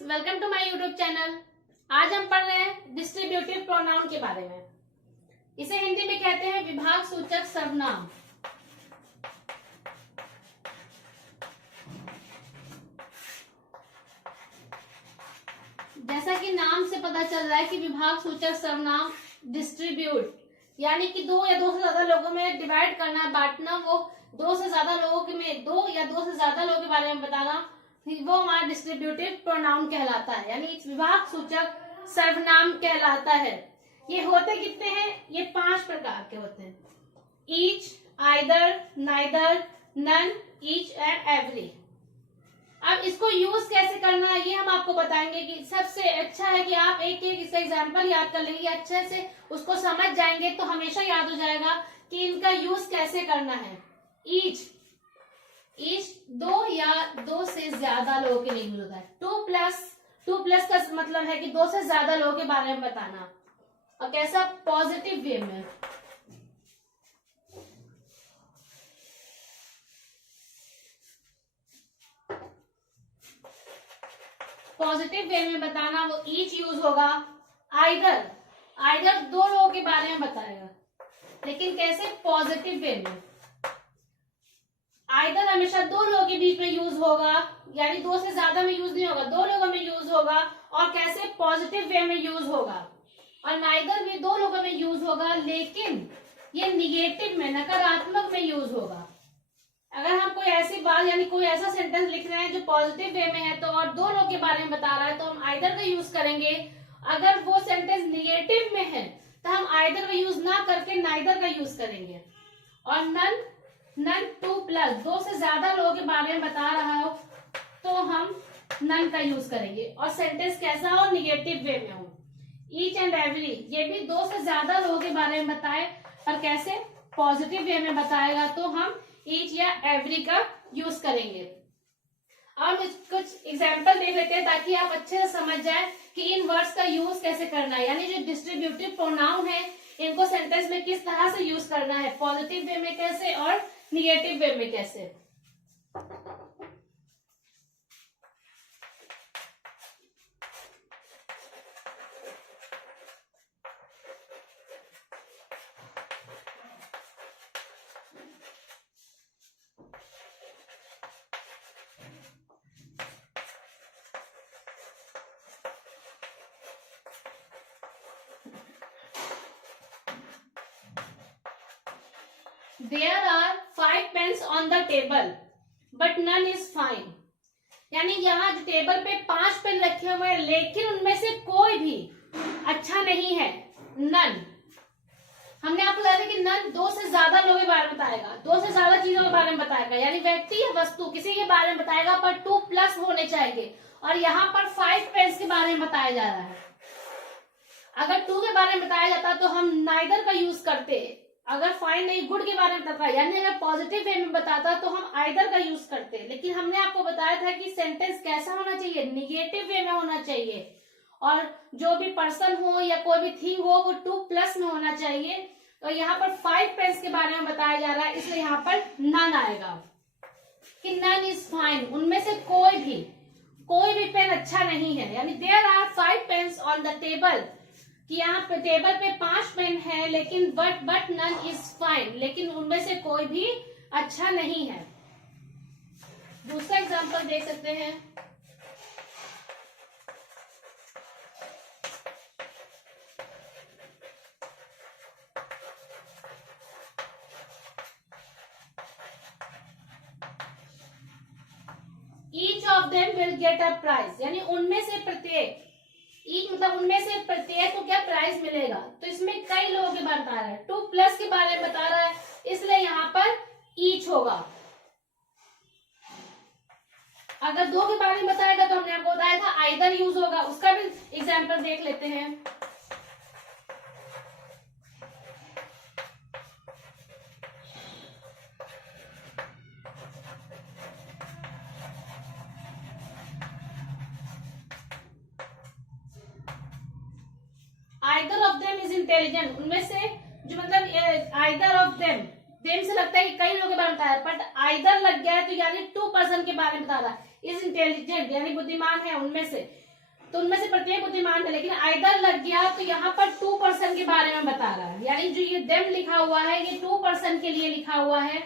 Friends, welcome to my YouTube channel. आज हम पढ़ रहे हैं डिस्ट्रीब्यूटिव प्रोनाउन के बारे में। इसे हिंदी में कहते हैं विभाग सूचक सर्वनाम। जैसा कि नाम से पता चल रहा है कि विभाग सूचक सर्वनाम डिस्ट्रीब्यूट यानी कि दो या दो से ज्यादा लोगों में डिवाइड करना, बांटना, वो दो से ज्यादा लोगों के में दो या दो से ज्यादा लोगों के बारे में बताना, वो हमारा डिस्ट्रीब्यूटिव प्रोनाउन कहलाता है, यानी विभाग सूचक सर्वनाम कहलाता है। ये होते कितने हैं? ये 5 प्रकार के होते हैं। Each, either, neither, none, each and every. अब इसको यूज कैसे करना है ये हम आपको बताएंगे कि सबसे अच्छा है कि आप एक एक इसका एग्जाम्पल याद कर लेंगे, अच्छे से उसको समझ जाएंगे तो हमेशा याद हो जाएगा कि इनका यूज कैसे करना है। ईच, ईच दो या दो से ज्यादा लोगों के लिए यूज होता है। टू प्लस का मतलब है कि दो से ज्यादा लोगों के बारे में बताना, और कैसा? पॉजिटिव वे में। पॉजिटिव वे में बताना, वो ईच यूज होगा। आइदर, आइदर दो लोगों के बारे में बताएगा, लेकिन कैसे? पॉजिटिव वे में। आइदर हमेशा दो लोगों के बीच में यूज होगा, यानी दो से ज्यादा में यूज नहीं होगा, दो लोगों में यूज होगा, और कैसे? पॉजिटिव वे में यूज होगा। और नाइदर भी दो लोगों में यूज होगा, लेकिन ये निगेटिव में, नकारात्मक में यूज होगा। अगर हम कोई ऐसी बात यानी कोई ऐसा सेंटेंस लिख रहे हैं जो पॉजिटिव वे में है तो और दो लोग के बारे में बता रहा है तो हम आइदर का यूज करेंगे। अगर वो सेंटेंस निगेटिव में है तो हम आइदर का यूज ना करके नाइदर का यूज करेंगे। और नन, नन टू प्लस, दो से ज्यादा लोगों के बारे में बता रहा हो तो हम नन का यूज करेंगे, और सेंटेंस कैसा हो? निगेटिव वे में हो। ईच एंड एवरी, ये भी दो से ज्यादा लोगों के बारे में बताए और कैसे? पॉजिटिव वे में बताएगा तो हम ईच या एवरी का यूज करेंगे। अब कुछ एग्जाम्पल देख लेते हैं ताकि आप अच्छे से समझ जाए कि इन वर्ड्स का यूज कैसे करना है, यानी जो डिस्ट्रीब्यूटिव प्रोनाउन है इनको सेंटेंस में किस तरह से यूज करना है, पॉजिटिव वे में कैसे और निगेटिव वे में कैसे। There are 5 pens on the table, but none is fine. यानी यहाँ जो टेबल पे 5 पेन रखे हुए हैं लेकिन उनमें से कोई भी अच्छा नहीं है। नन, हमने आपको बताया कि नन दो से ज्यादा लोगों के बारे में बताएगा, दो से ज्यादा चीजों के बारे में बताएगा, यानी व्यक्ति या वस्तु किसी के बारे में बताएगा, पर 2 प्लस होने चाहिए। और यहाँ पर 5 पेन्स के बारे में बताया जा रहा है। अगर 2 के बारे में बताया जाता तो हम नाइदर का यूज करते। अगर फाइन नहीं, गुड के बारे में बताता, यानी अगर पॉजिटिव वे में बताता तो हम आइदर का यूज करते। लेकिन हमने आपको बताया था कि सेंटेंस कैसा होना चाहिए? निगेटिव वे में होना चाहिए, और जो भी पर्सन हो या कोई भी थिंग हो वो 2 प्लस में होना चाहिए। तो यहाँ पर 5 पेन्स के बारे में बताया जा रहा है, इसलिए यहाँ पर नन आएगा कि नन इज फाइन, उनमें से कोई भी पेन अच्छा नहीं है। यानी there are 5 pens on the table, कि यहाँ पे टेबल पे 5 पेन है लेकिन बट नन इज फाइन, लेकिन उनमें से कोई भी अच्छा नहीं है। दूसरा एग्जांपल देख सकते हैं। Each of them will get a prize, यानी उनमें से प्रत्येक, ईच मतलब उनमें से प्रत्येक को क्या प्राइज मिलेगा। तो इसमें कई लोगों के बारे में बता रहा है, 2 प्लस के बारे में बता रहा है, इसलिए यहाँ पर ईच होगा। अगर 2 के बारे में बताएगा तो हमने आपको बताया था आइदर यूज होगा, उसका भी एग्जाम्पल देख लेते हैं। Either of them is intelligent, उनमें से जो मतलब आइदर ऑफ देम से लगता है कि कई लोगों के बारे में बता रहा है, बट आइदर लग गया है तो यानी 2 पर्सन के बारे में बता रहा है। इज इंटेलिजेंट यानी बुद्धिमान है उनमें से। तो उनमें से प्रत्येक बुद्धिमान है, लेकिन आइदर लग गया तो यहाँ पर 2% के बारे में बता रहा है, यानी जो ये देम लिखा हुआ है ये 2% के लिए लिखा हुआ है,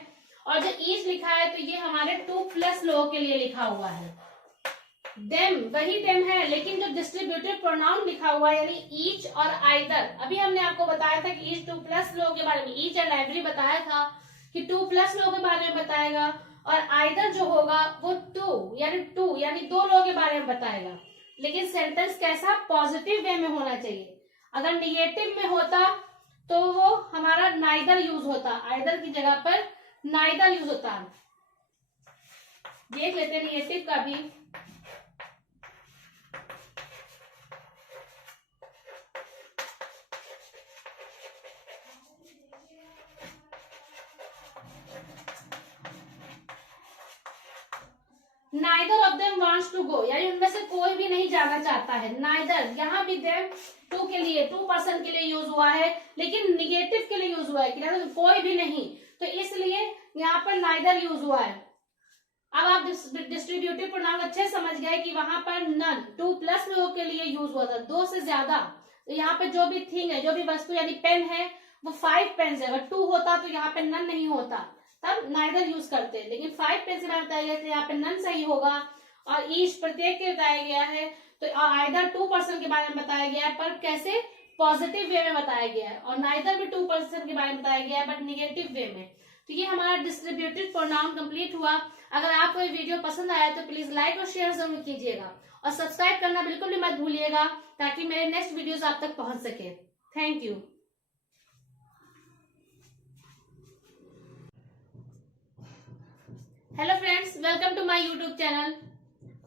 और जो ईच लिखा है तो ये हमारे 2+ लोगों के लिए लिखा हुआ है। देम वही देम है, लेकिन जो डिस्ट्रीब्यूटिव प्रोनाउन लिखा हुआ है यानी ईच और आइदर, अभी हमने आपको बताया था कि ईच 2+ लोगों के बारे में, ईच एंड एवरी बताया था कि 2+ लोगों के बारे में बताएगा, और आइदर जो होगा वो 2 यानी 2 लोगों के बारे में बताएगा। लेकिन सेंटेंस कैसा, पॉजिटिव वे में होना चाहिए। अगर निगेटिव में होता तो वो हमारा नाइदर यूज होता, आइदर की जगह पर नाइदर यूज होता। देख लेते हैं निगेटिव का भी। Neither of them wants to go, यानी उनमें से कोई भी नहीं जाना चाहता है। नाइदर यहाँ भी देम 2 के लिए 2% के लिए यूज हुआ है, लेकिन निगेटिव के लिए यूज हुआ है कि कोई भी नहीं, तो इसलिए यहाँ पर नाइदर यूज हुआ है। अब आप डिस्ट्रीब्यूटिव प्रोनाउन अच्छे समझ गए कि वहां पर नन 2+ लोगों के लिए यूज हुआ था, 2 से ज्यादा। तो यहाँ पे जो भी थिंग है, जो भी वस्तु यानी पेन है वो 5 पेन है, अगर 2 होता तो यहाँ पे नन नहीं होता, तब नाइदर यूज करते हैं। लेकिन 5 पेन से बताया गया तो यहाँ पे नन सही होगा, और ईच प्रत्येक के बताया गया है, तो आइदर 2% के बारे में बताया गया है, पर कैसे, पॉजिटिव वे में बताया गया है, और नाइदर भी 2% के बारे में बताया गया है बट निगेटिव वे में। तो ये हमारा डिस्ट्रीब्यूटिव प्रोनाउन कंप्लीट हुआ। अगर आपको ये वीडियो पसंद आया तो प्लीज लाइक और शेयर जरूर कीजिएगा, और सब्सक्राइब करना बिल्कुल भी मत भूलिएगा, ताकि मेरे नेक्स्ट वीडियोस आप तक पहुंच सके। Thank you. Hello friends, welcome to my YouTube channel.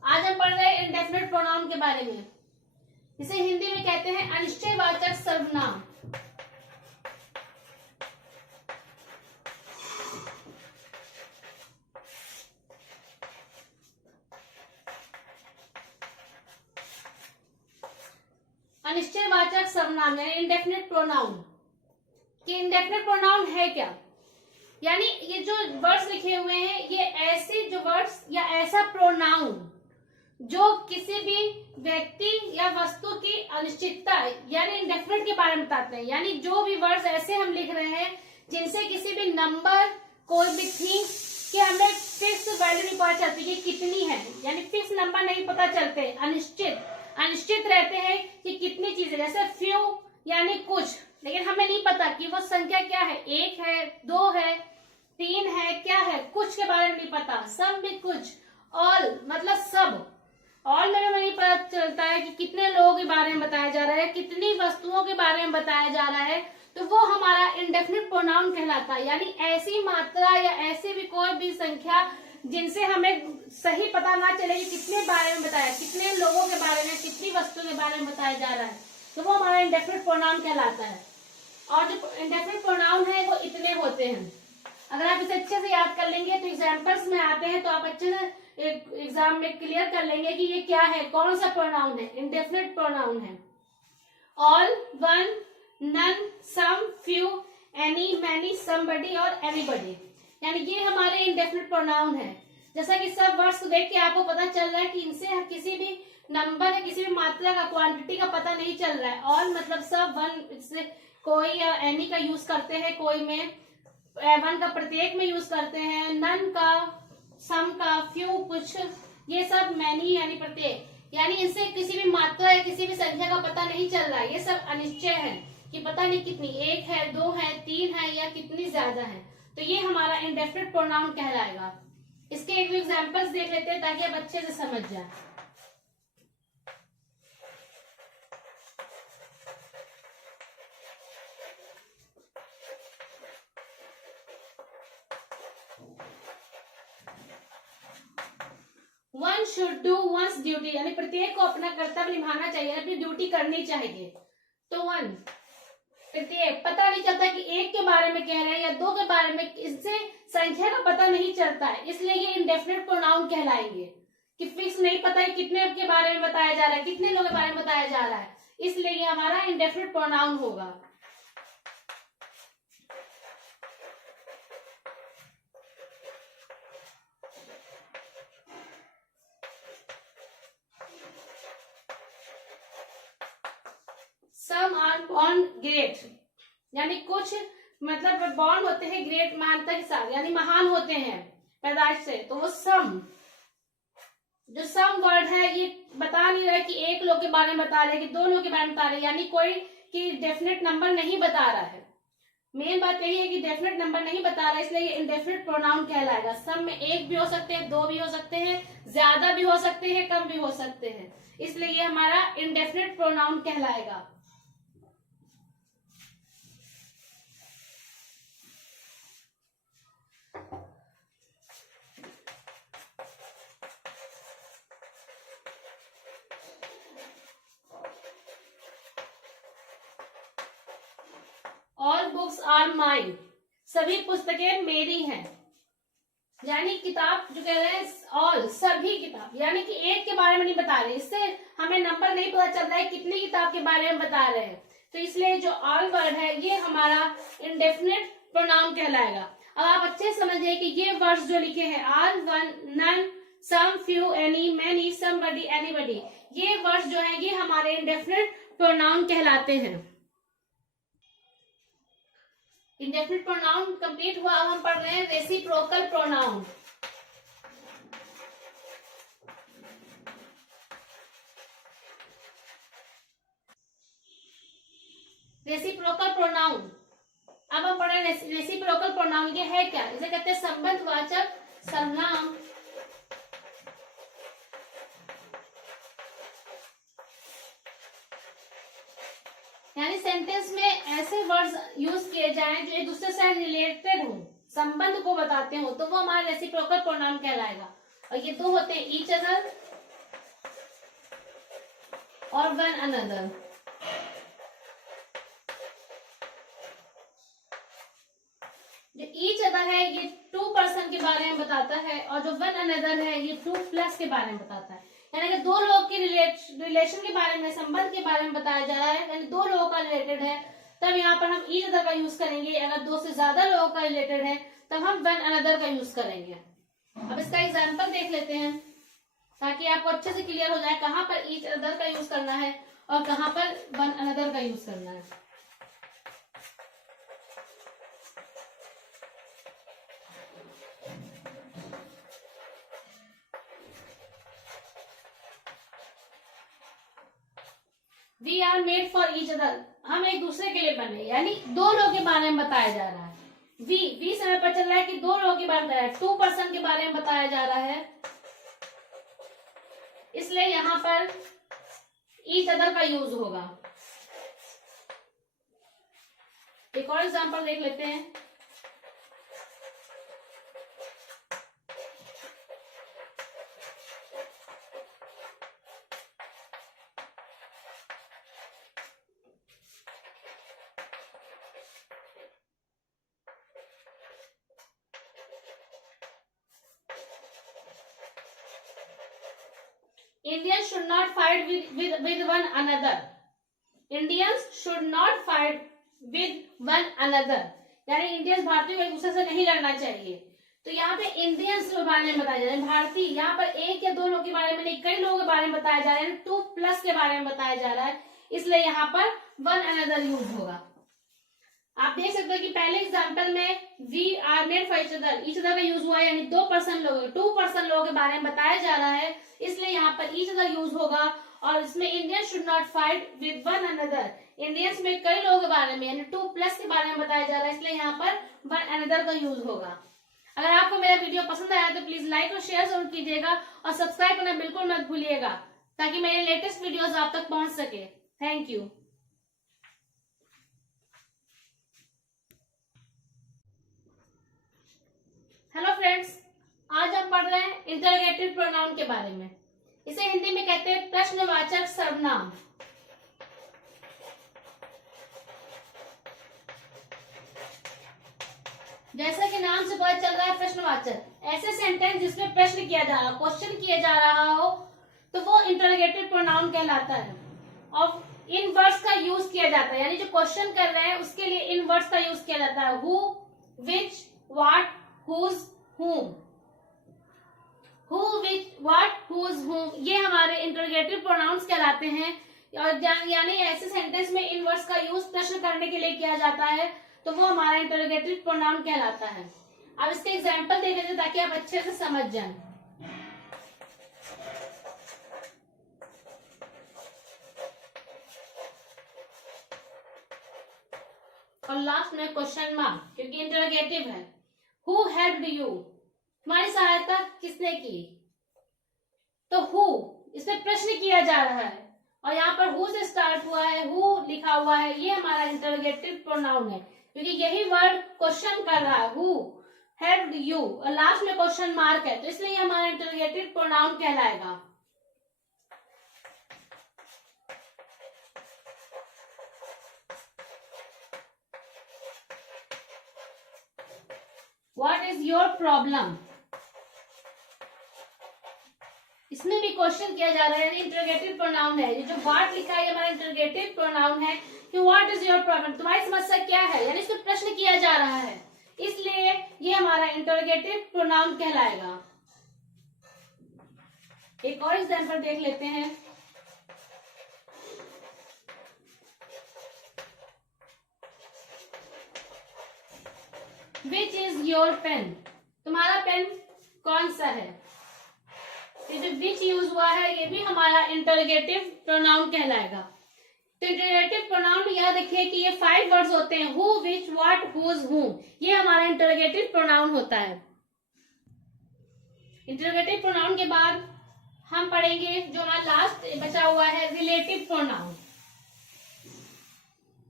आज हम पढ़ रहे हैं इंडेफिनिट प्रोनाउन के बारे में, इसे हिंदी में कहते हैं अनिश्चयवाचक सर्वनाम। अनिश्चयवाचक सर्वनाम यानी इंडेफिनिट प्रोनाउन। कि इंडेफिनिट प्रोनाउन है क्या, यानी ये जो वर्ड्स लिखे हुए हैं ये ऐसे जो वर्ड्स या ऐसा प्रोनाउन जो किसी भी व्यक्ति या वस्तु की अनिश्चितता यानी इंडेफिनिट के बारे में बताते हैं। यानी जो भी वर्ड्स ऐसे हम लिख रहे हैं जिनसे किसी भी नंबर, कोई भी थिंग कि हमें फिक्स वैल्यू नहीं पता चलती कि कितनी है, यानी फिक्स नंबर नहीं पता चलते, अनिश्चित रहते हैं कि कितनी चीजें, जैसे फ्यू यानी कुछ, लेकिन हमें नहीं पता कि वो संख्या क्या है, 1 है, 2 है, 3 है, क्या है, कुछ के बारे में नहीं पता। सम भी कुछ, ऑल मतलब सब, ऑल में नहीं पता चलता है कि कितने लोगों के बारे में बताया जा रहा है, कितनी वस्तुओं के बारे में बताया जा रहा है, तो वो हमारा इंडेफिनिट प्रोनाउन कहलाता है। यानी ऐसी मात्रा या ऐसी भी कोई भी संख्या जिनसे हमें सही पता ना चले कि कितने बारे में बताया, कितने लोगों के बारे में, कितनी वस्तु के बारे में बताया जा रहा है, तो वो हमारा इंडेफिनिट प्रोनाउन कहलाता है। और जो इंडेफिनिट प्रोनाउन है वो इतने होते हैं। अगर आप इसे अच्छे से याद कर लेंगे तो एग्जाम्पल्स में आते हैं, तो आप अच्छे से एग्जाम में क्लियर कर लेंगे कि ये क्या है, कौन सा प्रोनाउन है। इंडेफिनिट प्रोनाउन है all, one, none, some, few, any, many, somebody और एनीबडी, यानी ये हमारे इंडेफिनिट प्रोनाउन है। जैसा कि सब वर्ड्स को देख के आपको पता चल रहा है कि इनसे किसी भी नंबर या किसी भी मात्रा का, क्वांटिटी का पता नहीं चल रहा है। ऑल मतलब सब, वन इससे कोई एनी का यूज करते हैं, कोई में वन का प्रत्येक में यूज करते हैं, नन का, सम का, फ्यू कुछ, ये सब मैनी यानी प्रत्येक, यानी इनसे किसी भी मात्रा या किसी भी संख्या का पता नहीं चल रहा है। ये सब अनिश्चय है कि पता नहीं कितनी, 1 है, 2 है, 3 है या कितनी ज्यादा है, तो ये हमारा इंडेफिनिट प्रोनाउन कहलाएगा। इसके एक एग्जांपल्स देख लेते हैं ताकि आप अच्छे से समझ जाए। One should do once duty, यानी प्रत्येक को अपना कर्तव्य निभाना चाहिए, अपनी ड्यूटी करनी चाहिए। तो वन प्रत्येक, पता नहीं चलता कि 1 के बारे में कह रहे हैं या 2 के बारे में, इससे संख्या का पता नहीं चलता है, इसलिए ये इंडेफिनिट प्रोनाउन कहलाएंगे कि फिक्स नहीं पता है कितने के बारे में बताया जा रहा है, कितने लोगों के बारे में बताया जा रहा है, इसलिए ये हमारा इंडेफिनिट प्रोनाउन होगा। सम आर बॉर्न ग्रेट, यानी कुछ मतलब बॉर्न होते हैं ग्रेट महानता के साथ, यानी महान होते हैं पैदाइश से। तो वो सम, जो सम वर्ड है ये बता नहीं रहा कि एक लोग के बारे में बता रहे कि दो लोग के बारे में बता रहे, यानी कोई की डेफिनेट नंबर नहीं बता रहा है। मेन बात यही है कि डेफिनेट नंबर नहीं बता रहा है, इसलिए ये इंडेफिनेट प्रोनाउन कहलाएगा। सम में एक भी हो सकते हैं, दो भी हो सकते हैं, ज्यादा भी हो सकते हैं, कम भी हो सकते हैं, इसलिए ये हमारा इंडेफिनेट प्रोनाउन कहलाएगा। ऑल बुक्स आर माइन, सभी पुस्तकें मेरी हैं, यानी किताब जो कह रहे हैं ऑल, सभी किताब, यानी कि एक के बारे में नहीं बता रहे, इससे हमें नंबर नहीं पता चल रहा है कितनी किताब के बारे में बता रहे हैं। तो इसलिए जो ऑल वर्ड है ये हमारा इंडेफिनिट प्रोनाउन कहलाएगा। अब आप अच्छे से समझिए कि ये वर्ड्स जो लिखे हैं all, one, none, some, few, any, many, somebody, anybody, ये वर्ड्स जो है ये हमारे इंडेफिनिट प्रोनाउन कहलाते हैं। इंडेफिनिट प्रोनाउन कंप्लीट हुआ। अब हम पढ़ रहे हैं रेसिप्रोकल प्रोनाउन। रेसिप्रोकल प्रोनाउन, अब हम पढ़ रहे हैं रेसिप्रोकल प्रोनाउन। ये है क्या? इसे कहते हैं संबंधवाचक सर्वनाम यानी सेंटेंस में ऐसे वर्ड्स यूज किए जाएं जो एक दूसरे से रिलेटेड हो, संबंध को बताते हो, तो वो हमारा रेसिप्रोकल प्रोनाउन कहलाएगा। और ये दो होते हैं, ईच अदर और वन अनदर। जो ईच अदर है ये टू पर्सन के बारे में बताता है, और जो वन अनदर है ये टू प्लस के बारे में बताता है। यानी कि दो लोगों के रिलेशन के बारे में, संबंध के बारे में बताया जा रहा है, यानी दो लोगों का रिलेटेड है, तब यहाँ पर हम ईच अदर का यूज करेंगे। अगर दो से ज्यादा लोगों का रिलेटेड है तब हम वन अनदर का यूज करेंगे। अब इसका एग्जाम्पल देख लेते हैं ताकि आपको अच्छे से क्लियर हो जाए कहाँ पर ईच अदर का यूज करना है और कहाँ पर वन अनदर का यूज करना है। We are made for each other, हम एक दूसरे के लिए बने, यानी दो लोगों के बारे में बताया जा रहा है। वी समय पर चल रहा है कि दो लोगों के बारे में बताया, टू पर्सन के बारे में बताया जा रहा है, इसलिए यहां पर ईच अदर का यूज होगा। एक और एग्जांपल देख लेते हैं। Indians should not fight with one another. Indians should not fight with one another. यानी इंडियंस भारतीयों को एक दूसरे से नहीं लड़ना चाहिए। तो यहाँ पे इंडियंस के बारे में बताया जा रहा है, भारतीय, यहाँ पर एक या दो लोगों के बारे में नहीं, कई लोगों के बारे में बताया जा रहा है, टू प्लस के बारे में बताया जा रहा है, इसलिए यहाँ पर वन अनदर यूज होगा। आप देख सकते हो कि पहले एग्जांपल में we are made for each other का यूज हुआ है, यानी दो पर्सन लोग, टू पर्सन लोगों के बारे में बताया जा रहा है, इसलिए यहाँ पर ईच अदर यूज होगा। और इसमें Indian should not fight with one another, Indians में कई लोगों के बारे में यानी टू प्लस के बारे में बताया जा रहा है, इसलिए यहाँ पर वन अनदर का यूज होगा। अगर आपको मेरा वीडियो पसंद आया तो प्लीज लाइक और शेयर जरूर कीजिएगा और सब्सक्राइब करना बिल्कुल मत भूलिएगा ताकि मेरे लेटेस्ट वीडियोस आप तक पहुंच सके। Thank you. हेलो फ्रेंड्स, आज हम पढ़ रहे हैं इंटरोगेटिव प्रोनाउन के बारे में। इसे हिंदी में कहते हैं प्रश्नवाचक सर्वनाम। जैसा कि नाम से पता चल रहा है प्रश्नवाचक, ऐसे सेंटेंस जिसमें प्रश्न किया जा रहा हो, क्वेश्चन किया जा रहा हो, तो वो इंटरोगेटिव प्रोनाउन कहलाता है। और इन वर्ड्स का यूज किया जाता है, यानी जो क्वेश्चन कर रहे हैं उसके लिए इन वर्ड्स का यूज किया जाता है। Who, which, what, whose, whom, who, which, what, whose, whom, ये हमारे इंटरोगेटिव प्रोनाउंस कहलाते हैं। और यानी ऐसे सेंटेंस में इन वर्ड्स का यूज प्रश्न करने के लिए किया जाता है, तो वो हमारा इंटरोगेटिव प्रोनाउन कहलाता है। अब इसके एग्जाम्पल दे देते ताकि आप अच्छे से समझ जाएं। और लास्ट में क्वेश्चन मार्क, क्योंकि इंटरोगेटिव है। हु हेल्प्ड यू, तुम्हारी सहायता किसने की? तो हु, इसमें प्रश्न किया जा रहा है और यहाँ पर हु से स्टार्ट हुआ है, हु लिखा हुआ है, ये हमारा इंटरोगेटिव प्रोनाउन है, क्योंकि यही वर्ड क्वेश्चन कर रहा है, हु हेल्प्ड यू, और लास्ट में क्वेश्चन मार्क है, तो इसलिए हमारा इंटरोगेटिव प्रोनाउन कहलाएगा। व्हाट इज योर प्रॉब्लम, इसमें भी क्वेश्चन किया जा रहा है, यानी इंटरोगेटिव प्रोनाउन है। ये जो व्हाट लिखा है हमारा इंटरोगेटिव प्रोनाउन है कि व्हाट इज योर प्रॉब्लम, तुम्हारी समस्या क्या है, यानी इसमें प्रश्न किया जा रहा है, इसलिए ये हमारा इंटरोगेटिव प्रोनाउन कहलाएगा। एक और एग्जांपल देख लेते हैं। विच इज योर पेन, तुम्हारा पेन कौन सा है। ये जो विच यूज हुआ है ये भी हमारा इंटरोगेटिव प्रोनाउन कहलाएगा। तो इंटरोगेटिव प्रोनाउन में याद रखिए कि ये 5 वर्ड्स होते हैं, हु, विच, व्हाट, हुज, हुम, ये हमारा इंटरोगेटिव प्रोनाउन होता है। इंटरोगेटिव प्रोनाउन के बाद हम पढ़ेंगे जो हमारा लास्ट बचा हुआ है, रिलेटिव प्रोनाउन।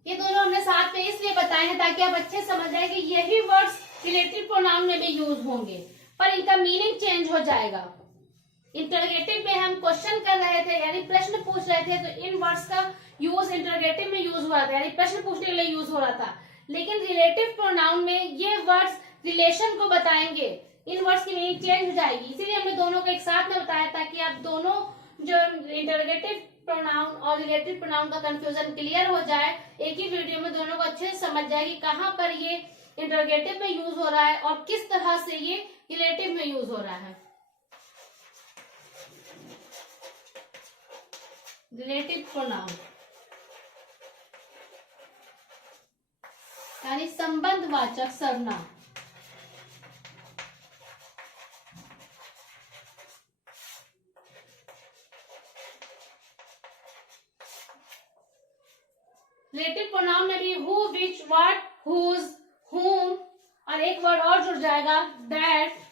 ये दोनों हमने साथ में इसलिए बताए हैं ताकि आप अच्छे समझ जाए कि यही वर्ड्स रिलेटिव प्रोनाउन में भी यूज होंगे, पर इनका मीनिंग चेंज हो जाएगा। इंटरोगेटिव में हम क्वेश्चन कर रहे थे, यानी प्रश्न पूछ रहे थे, तो इन वर्ड्स का यूज इंटरोगेटिव में यूज हो रहा था, यानी प्रश्न पूछने के लिए यूज हो रहा था। लेकिन रिलेटिव प्रोनाउन में ये वर्ड्स रिलेशन को बताएंगे, इन वर्ड्स की मीनिंग चेंज हो जाएगी। इसीलिए हमने दोनों को एक साथ में बताया ताकि आप दोनों जो इंटरोगेटिव प्रोनाउन और रिलेटिव प्रोनाउन का कंफ्यूजन क्लियर हो जाए, एक ही वीडियो में दोनों को अच्छे से समझ जाए कि कहाँ पर ये इंटरोगेटिव में यूज हो रहा है और किस तरह से ये रिलेटिव में यूज हो रहा है। रिलेटिव प्रोनाउन यानी संबंधवाचक सर्वनाम। रिलेटिव प्रोनाउन में भी हु, विच, व्हाट, हुज, हुम और एक वर्ड और जुड़ जाएगा, दैट।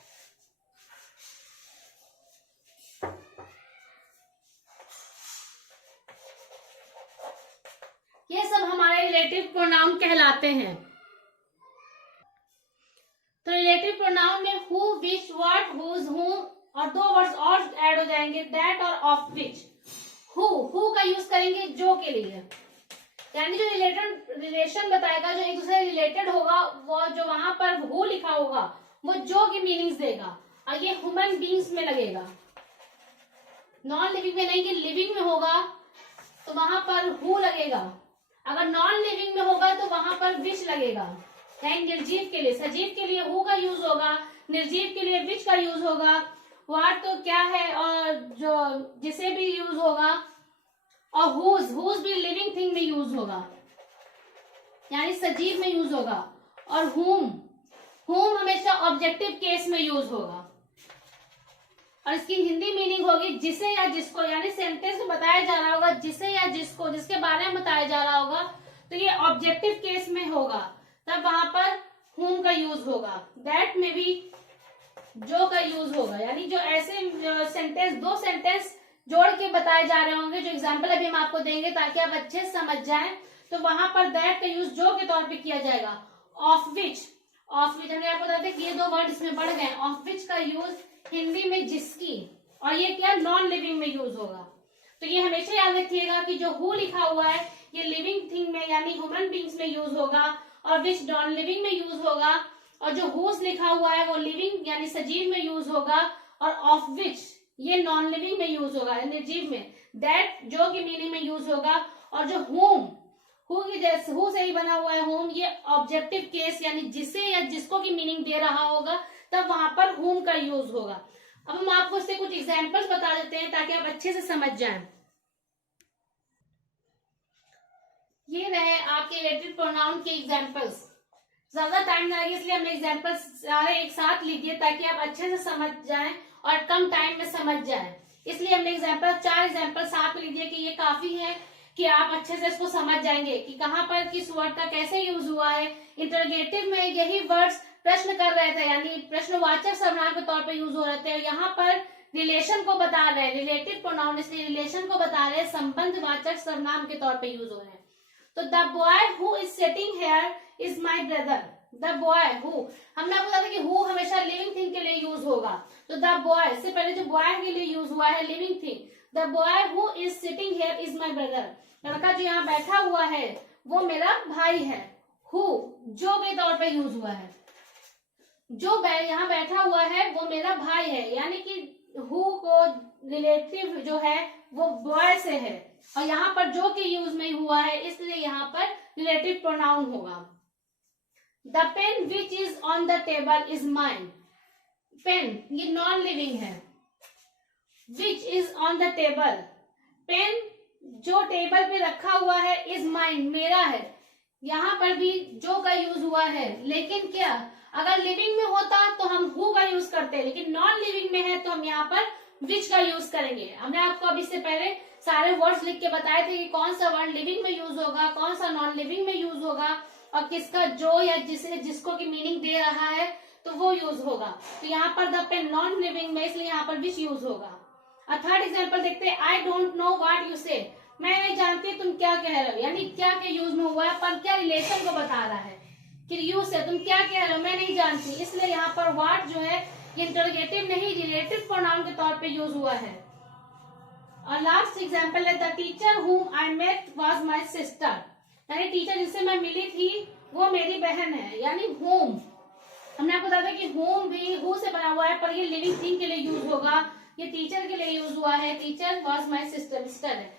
ये सब हमारे रिलेटिव प्रोनाउन कहलाते हैं। तो रिलेटिव प्रोनाउन में हु, विच, व्हाट, हुज, हुम और 2 वर्ड्स और ऐड हो जाएंगे, दैट और ऑफ विच। हु का यूज करेंगे जो के लिए, यानी जो रिलेशन बताएगा, जो एक दूसरे रिलेटेड होगा, वो जो वहां पर हु लिखा होगा वो जो की मीनिंग्स देगा, और ये ह्यूमन बींग्स में लगेगा, नॉन लिविंग में नहीं, कि लिविंग में होगा तो वहां पर हु लगेगा, अगर नॉन लिविंग में होगा तो वहां पर विच लगेगा। यानी निर्जीव के लिए, सजीव के लिए हु का यूज होगा, निर्जीव के लिए विच का यूज होगा, व्हाट तो क्या है और जो जिसे भी यूज होगा, और हुज भी लिविंग थिंग में यूज होगा, यानी सजीव में यूज होगा, और हुम हमेशा ऑब्जेक्टिव केस में यूज होगा, और इसकी हिंदी मीनिंग होगी जिसे या जिसको, यानी सेंटेंस में बताया जा रहा होगा जिसे या जिसको, जिसके बारे में बताया जा रहा होगा, तो ये ऑब्जेक्टिव केस में होगा, तब वहां पर हुम का यूज होगा। दैट में भी जो का यूज होगा, यानी जो ऐसे सेंटेंस, 2 सेंटेंस जोड़ के बताए जा रहे होंगे, जो एग्जाम्पल अभी हम आपको देंगे ताकि आप अच्छे से समझ जाएं, तो वहां पर दैट का यूज जो के तौर पे किया जाएगा। ऑफ विच हमने आपको बताते कि ये 2 वर्ड इसमें बढ़ गए। ऑफ विच का यूज हिंदी में जिसकी, और ये क्या नॉन लिविंग में यूज होगा। तो ये हमेशा याद रखिएगा कि जो हु लिखा हुआ है ये लिविंग थिंग में यानी ह्यूमन बींग्स में यूज होगा, और विच नॉन लिविंग में यूज होगा, और जो हुज लिखा हुआ है वो लिविंग यानी सजीव में यूज होगा, और ऑफ विच ये नॉन लिविंग में यूज होगा, निर्जीव में। दैट जो की मीनिंग में यूज होगा, और जो हु की जैसे हु से ही बना हुआ है होम, ये ऑब्जेक्टिव केस यानी जिसे या जिसको की मीनिंग दे रहा होगा, तब वहां पर होम का यूज होगा। अब हम आपको इससे कुछ एग्जांपल्स बता देते हैं ताकि आप अच्छे से समझ जाएं। ये रहे आपके रिलेटिव प्रोनाउन के एग्जांपल्स। ज्यादा टाइम ना लगे इसलिए हमने एग्जांपल्स सारे एक साथ लिख दिए ताकि आप अच्छे से समझ जाएं और कम टाइम में समझ जाएं। इसलिए हमने चार एग्जांपल साथ में लिख दिए कि ये काफी है कि आप अच्छे से इसको समझ जाएंगे कि कहाँ पर किस वर्ड का कैसे यूज हुआ है। इंटरोगेटिव में यही वर्ड्स प्रश्न कर रहे थे, यानी प्रश्नवाचक सर्वनाम के तौर पे यूज हो रहे थे। यहाँ पर रिलेशन को बता रहे हैं, रिलेटिव प्रोनाउन, इसलिए रिलेशन को बता रहे हैं, संबंधवाचक सर्वनाम के तौर पे यूज हो रहे हैं। तो the boy who is sitting here is my brother. The boy who, हमने आपको बताया कि हु हमेशा लिविंग थिंग के लिए यूज होगा। तो द बॉय से पहले जो बॉय के लिए यूज हुआ है living thing, the boy who is sitting here is my brother. लड़का जो यहाँ बैठा हुआ है वो मेरा भाई है। हु जो के तौर पे यूज हुआ है, जो यहाँ बैठा हुआ है वो मेरा भाई है, यानी कि हु को रिलेटिव जो है वो बॉय से है और यहाँ पर जो के यूज में हुआ है इसलिए यहाँ पर रिलेटिव प्रोनाउन होगा। The pen which is on the table is mine. Pen ये नॉन लिविंग है। Which is on the table, pen जो टेबल पे रखा हुआ है इज माइन मेरा है। यहाँ पर भी जो का यूज हुआ है, लेकिन क्या अगर लिविंग में होता तो हम हु का यूज करते, लेकिन नॉन लिविंग में है तो हम यहाँ पर विच का यूज करेंगे। हमने आपको अभी से पहले सारे वर्ड्स लिख के बताए थे कि कौन सा वर्ड लिविंग में यूज होगा, कौन सा नॉन लिविंग में यूज होगा और किसका जो या जिसको की मीनिंग दे रहा है तो वो यूज होगा। तो यहाँ पर द पेन नॉन लिविंग में, इसलिए यहाँ पर विच यूज होगा। थर्ड एग्जाम्पल देखते हैं, I don't know what you से। मैं नहीं जानती तुम क्या कह रहे हो, यानी क्या के यूज में हुआ है पर क्या रिलेशन को बता रहा है कि यूज से तुम क्या कह रहे हो मैं नहीं जानती, इसलिए यहाँ पर व्हाट जो है ये इंटरोगेटिव नहीं रिलेटिव प्रोनाउन के तौर पे यूज हुआ है। और लास्ट एग्जाम्पल है, the teacher whom I met was my sister. यानी टीचर जिससे मैं मिली थी वो मेरी बहन है, यानी होम। हमने आपको बताया कि होम भी हु से बना हुआ है पर ये लिविंग थिंग के लिए यूज होगा, ये टीचर के लिए यूज हुआ है। Teacher was my sister, sister है।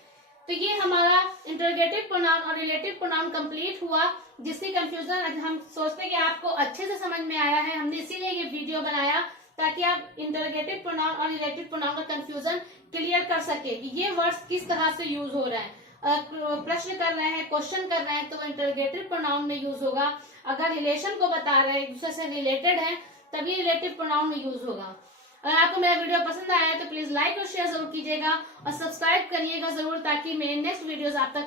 तो ये हमारा इंटरोगेटिव प्रोनाउन और रिलेटिव प्रोनाउन कंप्लीट हुआ, जिसकी कंफ्यूजन हम सोचते हैं कि आपको अच्छे से समझ में आया है। हमने इसीलिए ये वीडियो बनाया ताकि आप इंटरोगेटिव प्रोनाउन और रिलेटिव प्रोनाउन का कंफ्यूजन क्लियर कर सके कि ये वर्ड्स किस तरह से यूज हो रहे हैं। प्रश्न कर रहे हैं, क्वेश्चन कर रहे हैं तो इंटरोगेटिव प्रोनाउन में यूज होगा। अगर रिलेशन को बता रहे हैं, एक दूसरे से रिलेटेड है, तभी रिलेटिव प्रोनाउन में यूज होगा। अगर आपको मेरा वीडियो पसंद आया है तो प्लीज लाइक और शेयर जरूर कीजिएगा और सब्सक्राइब करिएगा जरूर ताकि मेरे नेक्स्ट वीडियोस आप तक